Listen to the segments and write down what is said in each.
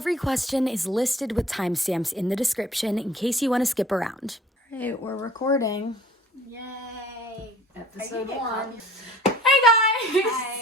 Every question is listed with timestamps in the description in case you want to skip around. All right, we're recording. Yay! Episode 1. Hey guys! Hi.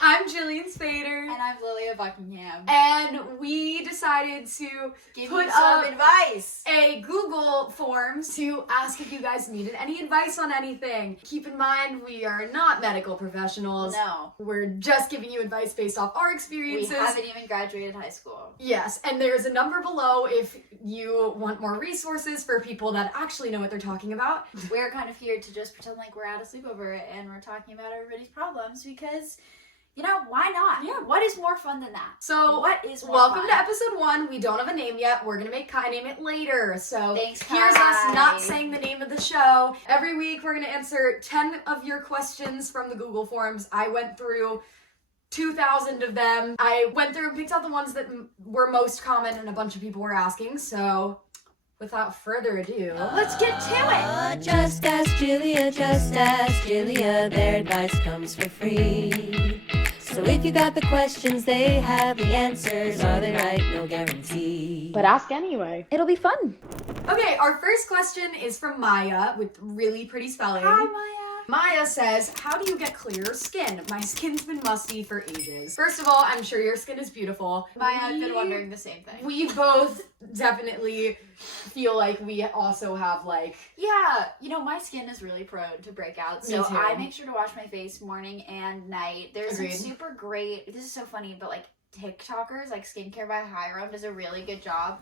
I'm Jillian Spaeder. And I'm Lilia Buckingham. And we decided to Give put you some up advice. a Google form to ask if you guys needed any advice on anything. Keep in mind, we are not medical professionals. No. We're just giving you advice based off our experiences. We haven't even graduated high school. Yes, and there's a number below if you want more resources for people that actually know what they're talking about. We're kind of here to just pretend like we're at a sleepover and we're talking about everybody's problems because, you know, why not? Yeah. What is more fun than that? So, what is more welcome fun? to episode 1. We don't have a name yet. We're going to make Kai name it later. So, Thanks, here's Kai. us not saying the name of the show. Every week, we're going to answer 10 of your questions from the Google Forms. I went through 2,000 of them. I went through and picked out the ones that were most common and a bunch of people were asking. So, without further ado, Let's get to it. Just ask Jillia, just ask Jillia. Their advice comes for free. So if you got the questions, they have the answers. Are they right? No guarantee. But ask anyway. it'll be fun. Okay, our first question is from Maya with really pretty spelling. Hi, Maya. Maya says, how do you get clear skin? My skin's been musty for ages. First of all, I'm sure your skin is beautiful. Maya, I've been wondering the same thing. We both definitely feel like we also have like... Yeah, you know, my skin is really prone to breakouts, so Me too. I make sure to wash my face morning and night. There's some Agreed. super great, this is so funny, but like TikTokers, like Skincare by Hiram does a really good job.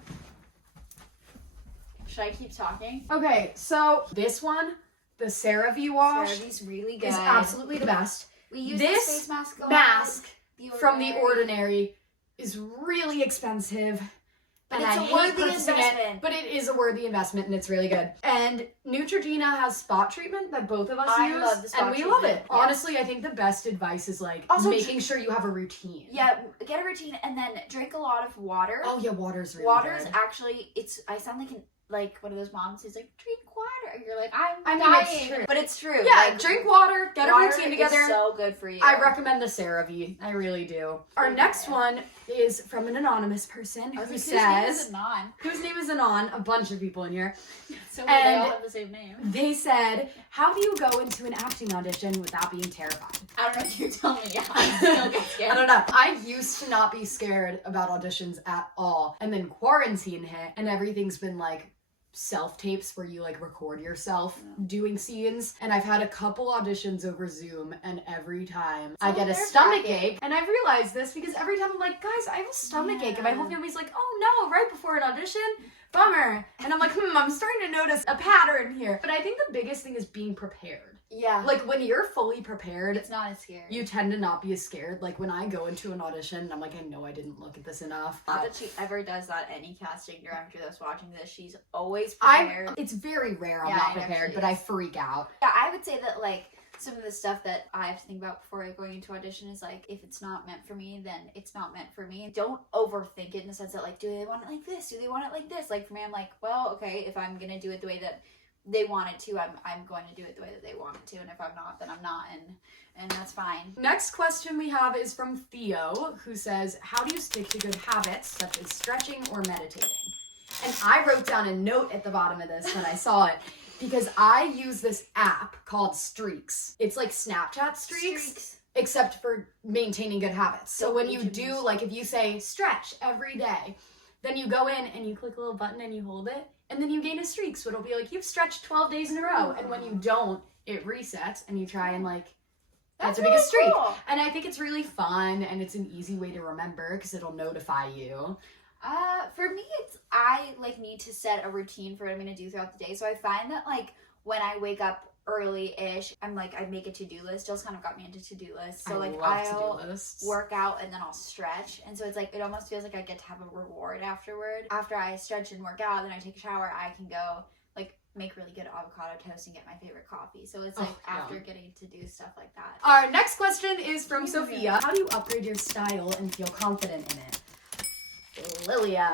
Should I keep talking? Okay, so this one, the CeraVe wash, CeraVe's really good. is absolutely the best. We use this face mask a lot. Mask The from The Ordinary is really expensive. But and it's I a hate worthy purchasing investment. It, but it is a worthy investment and it's really good. And Neutrogena has spot treatment that both of us I use. love the spot and we love treatment, it. yeah. Honestly, I think the best advice is like Also, making sure you have a routine. Yeah, get a routine and then drink a lot of water. Oh yeah, water's really Water's good. actually, I sound like one of those moms who's like, drink water. And you're like, I mean, dying. it's true. But it's true. Yeah, Like, drink water, get a water routine together. Is so good for you. I recommend the CeraVe. I really do. Our next one is from an anonymous person I was who like, whose name is says, Anon? whose name is Anon, a bunch of people in here. So they all And have the same name. they said, how do you go into an acting audition without being terrified? I don't know if you tell me. Yeah, I still get scared. I don't know. I used to not be scared about auditions at all. And then quarantine hit and everything's been like self-tapes where you like record yourself doing scenes. And I've had a couple auditions over Zoom and every time I get a stomach ache. And I've realized this because every time I'm like, guys, I have a stomach ache. And my whole family's like, oh no, right before an audition? Bummer. And I'm like, I'm starting to notice a pattern here. But I think the biggest thing is being prepared. Yeah. Like when you're fully prepared, It's not as scary. you tend to not be as scared. Like when I go into an audition, I'm like, I know I didn't look at this enough. Not that she ever does that. Any casting director that's watching this, she's always prepared. It's very rare I'm Yeah, not I know prepared, she but is. I freak out. Yeah, I would say that like some of the stuff that I have to think about before going into audition is like, if it's not meant for me, then it's not meant for me. Don't overthink it in the sense that like, do they want it like this? Do they want it like this? Like for me, I'm like, well, okay, if I'm gonna do it the way that they want it to, I'm going to do it the way that they want it to, and if I'm not, then I'm not, and that's fine. Next question we have is from Theo, who says, how do you stick to good habits such as stretching or meditating? And I wrote down a note at the bottom of this when I saw it, because I use this app called Streaks. It's like Snapchat Streaks. Except for maintaining good habits. So when you do, like if you say stretch every day, then you go in and you click a little button and you hold it, and then you gain a streak. So it'll be like, you've stretched 12 days in a row. And when you don't, it resets and you try and like, that's a really biggest streak. cool. And I think it's really fun and it's an easy way to remember because it'll notify you. For me, I like need to set a routine for what I'm gonna do throughout the day. So I find that like when I wake up early-ish, I make a to-do list. Jill's kind of got me into to-do lists. So like I'll to-do lists. work out and then I'll stretch. And so it's like, it almost feels like I get to have a reward afterward. After I stretch and work out, then I take a shower, I can go like make really good avocado toast and get my favorite coffee. So it's like after getting to do stuff like that. Our next question is from Sophia. How do you upgrade your style and feel confident in it? Lilia.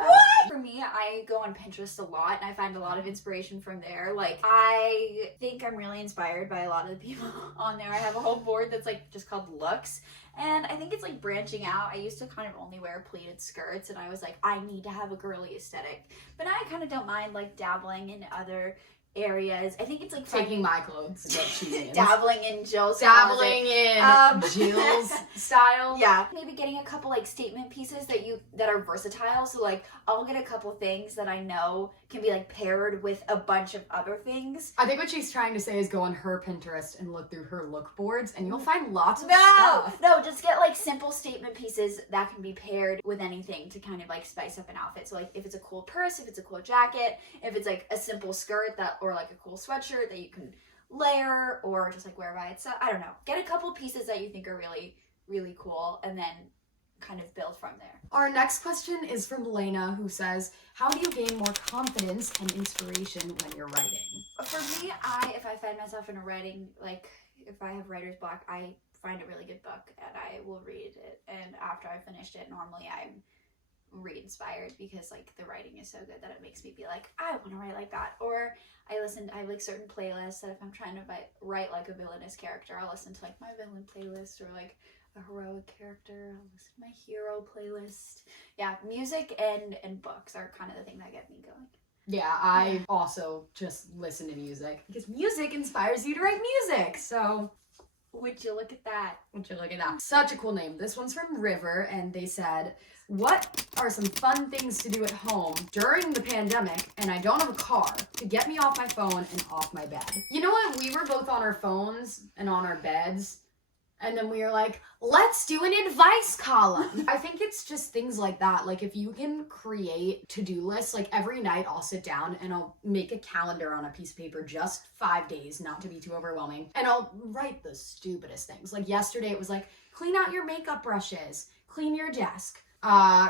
For me, I go on Pinterest a lot and I find a lot of inspiration from there. Like, I think I'm really inspired by a lot of the people on there. I have a whole board that's like just called looks. And I think it's like branching out. I used to kind of only wear pleated skirts and I was like, I need to have a girly aesthetic. But now I kind of don't mind like dabbling in other areas. I think it's like Taking my clothes is what she means. dabbling in Jill's Dabbling in Jill's style. Yeah. Maybe getting a couple like statement pieces that are versatile. So like I'll get a couple things that I know can be like paired with a bunch of other things. I think what she's trying to say is go on her Pinterest and look through her look boards and you'll find lots of stuff. No, just get like simple statement pieces that can be paired with anything to kind of like spice up an outfit. So like if it's a cool purse, if it's a cool jacket, if it's like a simple skirt or like a cool sweatshirt that you can layer or just like wear by itself. I don't know. Get a couple pieces that you think are really, really cool and then kind of build from there. Our next question is from Lena, who says, how do you gain more confidence and inspiration when you're writing? For me, if I find myself in a writing, like if I have writer's block, I find a really good book and I will read it. And after I've finished it, normally I'm re-inspired because like the writing is so good that it makes me be like, I want to write like that. Or I have like certain playlists that if I'm trying to write like a villainous character, I'll listen to like my villain playlist, or like a heroic character, I'll listen to my hero playlist. Yeah, music and books are kind of the thing that get me going. Yeah, I also just listen to music because music inspires you to write music. So would you look at that? Would you look at that? Such a cool name. This one's from River, and they said, what are some fun things to do at home during the pandemic and I don't have a car to get me off my phone and off my bed? You know what? We were both on our phones and on our beds, and then we were like, let's do an advice column. I think it's just things like that. Like if you can create to-do lists, like every night I'll sit down and I'll make a calendar on a piece of paper, just 5 days, not to be too overwhelming. And I'll write the stupidest things. Like yesterday it was like, clean out your makeup brushes, clean your desk,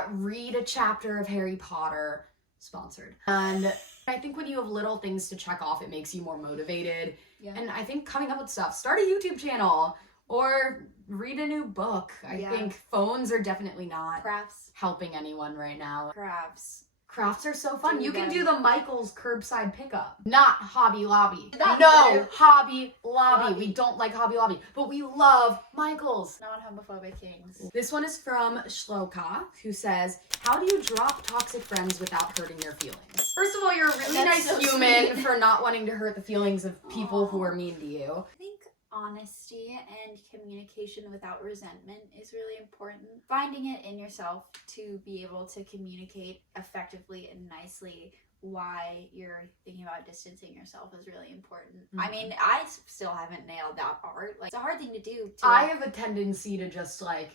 read a chapter of Harry Potter, sponsored. And I think when you have little things to check off, it makes you more motivated. Yeah. And I think coming up with stuff, start a YouTube channel, or read a new book. I think phones are definitely not helping anyone right now. Crafts are so fun. You can do the Michael's curbside pickup. Not Hobby Lobby. No, Hobby Lobby. We don't like Hobby Lobby, but we love Michael's. Non-homophobic kings. This one is from Shloka, who says, how do you drop toxic friends without hurting their feelings? First of all, you're a really nice human for not wanting to hurt the feelings of people who are mean to you. I think honesty and communication without resentment is really important. Finding it in yourself to be able to communicate effectively and nicely why you're thinking about distancing yourself is really important. Mm-hmm. I mean, I still haven't nailed that part. Like, it's a hard thing to do. I have a tendency to just like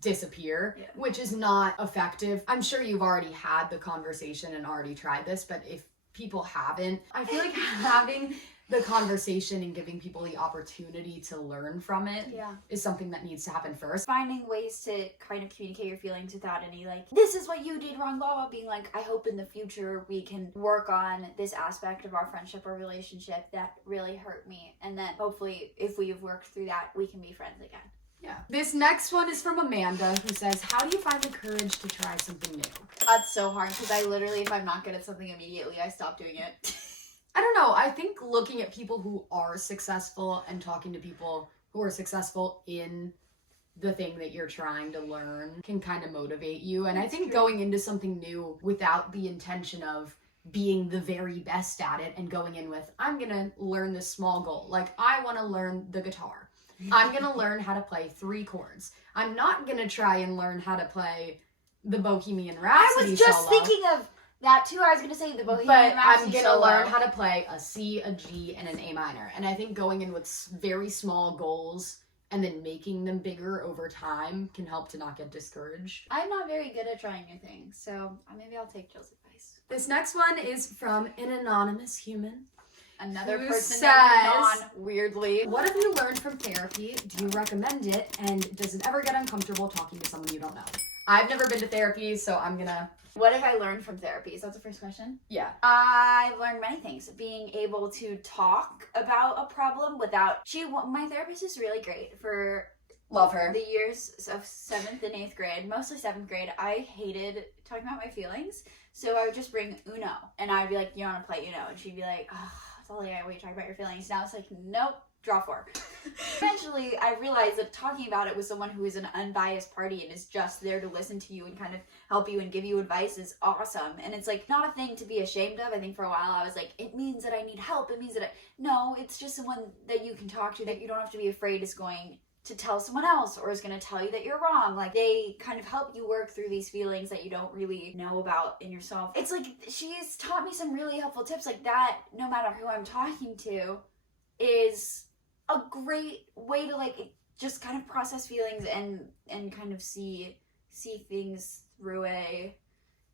disappear, which is not effective. I'm sure you've already had the conversation and already tried this, but if people haven't, I feel like having the conversation and giving people the opportunity to learn from it is something that needs to happen first. Finding ways to kind of communicate your feelings without any like, this is what you did wrong, blah, blah, being like, I hope in the future we can work on this aspect of our friendship or relationship that really hurt me. And then hopefully if we've worked through that, we can be friends again. Yeah. This next one is from Amanda, who says, how do you find the courage to try something new? That's so hard because I literally, if I'm not good at something immediately, I stop doing it. I don't know. I think looking at people who are successful and talking to people who are successful in the thing that you're trying to learn can kind of motivate you. And I think going into something new without the intention of being the very best at it and going in with, I'm going to learn this small goal. Like, I want to learn the guitar. I'm going to learn how to play 3 chords. I'm not going to try and learn how to play the Bohemian Rhapsody I was just solo. thinking of that too. I was going to say the Bohemian Rhapsody Rhapsody I'm going to learn how to play a C, a G, and an A minor. And I think going in with very small goals and then making them bigger over time can help to not get discouraged. I'm not very good at trying new things, so maybe I'll take Jill's advice. This next one is from an anonymous human. Another who person says, weirdly. What have you learned from therapy? Do you recommend it? And does it ever get uncomfortable talking to someone you don't know? I've never been to therapy, so I'm gonna... What have I learned from therapy? Is that the first question? Yeah. I've learned many things. Being able to talk about a problem without... My therapist is really great for Love her. The years of 7th and 8th grade, mostly 7th grade, I hated talking about my feelings. So I would just bring Uno, and I'd be like, you want to play Uno? And she'd be like, oh, it's all I wait, talk about your feelings. Now it's like, nope, draw 4. Eventually, I realized that talking about it with someone who is an unbiased party and is just there to listen to you and kind of help you and give you advice is awesome. And it's like not a thing to be ashamed of. I think for a while I was like, it means that I need help. It means that no, it's just someone that you can talk to, that you don't have to be afraid is going to tell someone else or is going to tell you that you're wrong. Like, they kind of help you work through these feelings that you don't really know about in yourself. It's like she's taught me some really helpful tips like that. No matter who I'm talking to, is a great way to like just kind of process feelings and kind of see things through a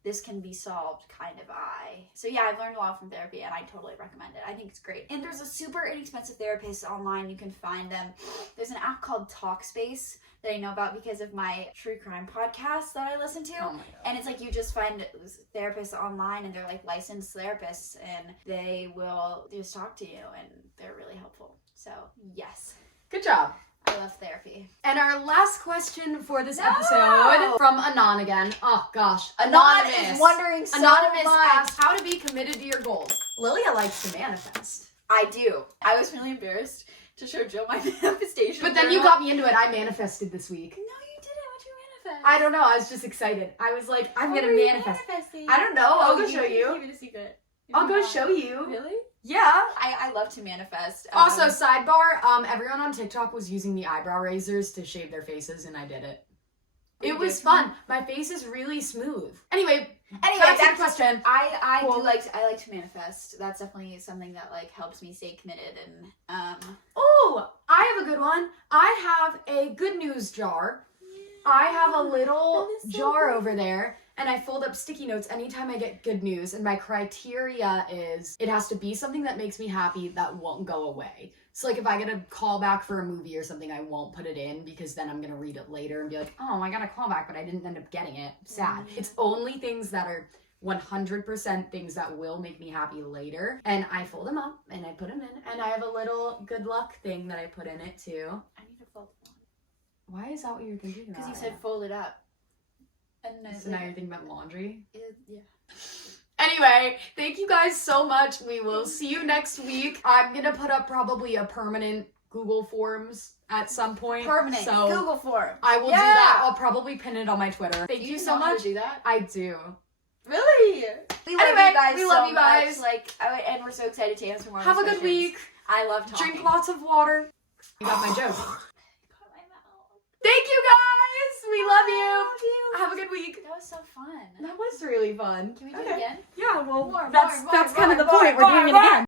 this can be solved kind of eye. So yeah, I've learned a lot from therapy and I totally recommend it. I think it's great. And there's a super inexpensive therapist online. You can find them. There's an app called Talkspace that I know about because of my true crime podcast that I listen to. Oh my God. And it's like you just find therapists online and they're like licensed therapists and they will just talk to you and they're really helpful. So yes. Good job. I love therapy. And our last question for this episode from Anon again. Oh gosh, Anon Anonymous is wondering so Anonymous much. asks how to be committed to your goals. Lilia likes to manifest. I do. I was really embarrassed to show Jill my manifestation. But then you got me into it. I manifested this week. No, you didn't. What'd you manifest? I don't know. I was just excited. I was like, I'm What gonna were you manifest. manifesting? I don't know. I'll go show Keep you. it a secret. I'll go show you. Really? Yeah. I love to manifest. Also, sidebar, everyone on TikTok was using the eyebrow razors to shave their faces, and I did it. It was fun. My face is really smooth. Anyway, back to the question. I Cool. like to manifest. That's definitely something that like helps me stay committed and Oh, I have a good one. I have a good news jar. I have a little That is so jar good. over there, and I fold up sticky notes anytime I get good news, and my criteria is it has to be something that makes me happy that won't go away. So like if I get a call back for a movie or something, I won't put it in because then I'm gonna read it later and be like, oh, I got a call back, but I didn't end up getting it. Sad. It's only things that are 100% things that will make me happy later. And I fold them up and I put them in, and I have a little good luck thing that I put in it too. I need to fold it Why is that what you're thinking about? because you said fold it up. And So now you're thinking about laundry? yeah. Anyway, thank you guys so much. We will see you next week. I'm gonna put up probably a permanent Google Forms at some point. Permanent So Google form. I will do that. I'll probably pin it on my Twitter. Thank Do you you so know how to much. do that? I do. Really? We love Anyway, you guys we love so you guys. much. Like, and we're so excited to answer more Have a good questions. week. I love talking. Drink lots of water. You got my joke. Caught my mouth. Thank you guys. We love you. Love you. Have a good week. That was so fun. That was really fun. Can we do it again? Yeah, well, More, that's more, kind of the more, point. We're more, doing it more. again.